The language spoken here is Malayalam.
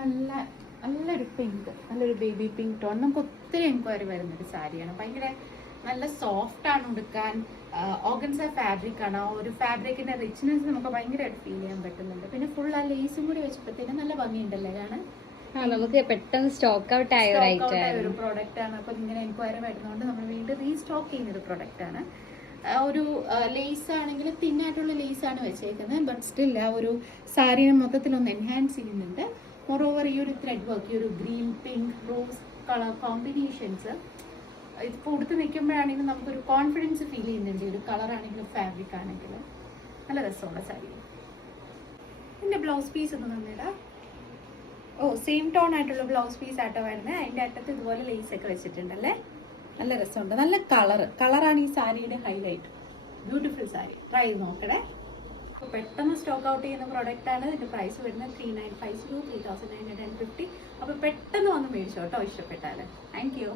നല്ല നല്ലൊരു പിങ്ക്, നല്ലൊരു ബേബി പിങ്ക് ടോൺ. നമുക്ക് ഒത്തിരി എൻക്വയറി വരുന്നൊരു സാരിയാണ്. ഭയങ്കര നല്ല സോഫ്റ്റ് ആണ് ഉടുക്കാൻ. ഓർഗൻസ ഫാബ്രിക് ആണ്. ഒരു ഫാബ്രിക്കിന്റെ റിച്ച്നെസ് നമുക്ക് ഭയങ്കരമായിട്ട് ഫീൽ ചെയ്യാൻ പറ്റുന്നുണ്ട്. പിന്നെ ഫുൾ ആ ലേസും കൂടി വെച്ചപ്പോഴത്തേനും നല്ല ഭംഗിയുണ്ടല്ലേ കാണാൻ. നമുക്ക് പെട്ടെന്ന് സ്റ്റോക്ക് ഔട്ട് ആയ ഒരു പ്രോഡക്റ്റ് ആണ്. അപ്പൊ ഇങ്ങനെ എൻക്വയറി വരുന്നതുകൊണ്ട് നമ്മൾ വീണ്ടും റീസ്റ്റോക്ക് ചെയ്യുന്ന ഒരു പ്രോഡക്റ്റ് ആണ്. ഒരു ലേസ് ആണെങ്കിൽ തിന്നായിട്ടുള്ള ലേസ് ആണ് വെച്ചേക്കുന്നത്. ബട്ട് സ്റ്റിൽ ആ ഒരു സാരിയെ മൊത്തത്തിലൊന്ന് എൻഹാൻസ് ചെയ്യുന്നുണ്ട്. മോറോവർ ഈ ഒരു ത്രെഡ് വർക്ക്, ഈ ഒരു green pink rose colour combinations ഇപ്പോൾ ഉടുത്ത് നിൽക്കുമ്പോഴാണെങ്കിലും നമുക്കൊരു കോൺഫിഡൻസ് ഫീൽ ചെയ്യുന്നുണ്ട്. ഒരു കളർ ആണെങ്കിലും ഫാബ്രിക് ആണെങ്കിലും നല്ല രസമുള്ള സാരി. എൻ്റെ ബ്ലൗസ് പീസ് ഒന്ന് തന്നിടാം. സെയിം ടോൺ ആയിട്ടുള്ള ബ്ലൗസ് പീസ് ആട്ടോ വരുന്നത്. അതിൻ്റെ അറ്റത്ത് ഇതുപോലെ ലേസ് ഒക്കെ വെച്ചിട്ടുണ്ടല്ലേ. നല്ല രസമുണ്ട്. നല്ല കളറാണ് ഈ സാരിയുടെ ഹൈലൈറ്റ്. ബ്യൂട്ടിഫുൾ സാരി. ട്രൈ ചെയ്ത് നോക്കണേ. അപ്പോൾ പെട്ടെന്ന് സ്റ്റോക്ക് ഔട്ട് ചെയ്യുന്ന പ്രോഡക്റ്റ് ആണ്. ഇതിൻ്റെ പ്രൈസ് വരുന്നത് 3950, 3950. അപ്പോൾ പെട്ടെന്ന് വന്ന് മേടിച്ചോ കേട്ടോ ഇഷ്ടപ്പെട്ടാൽ. Thank you.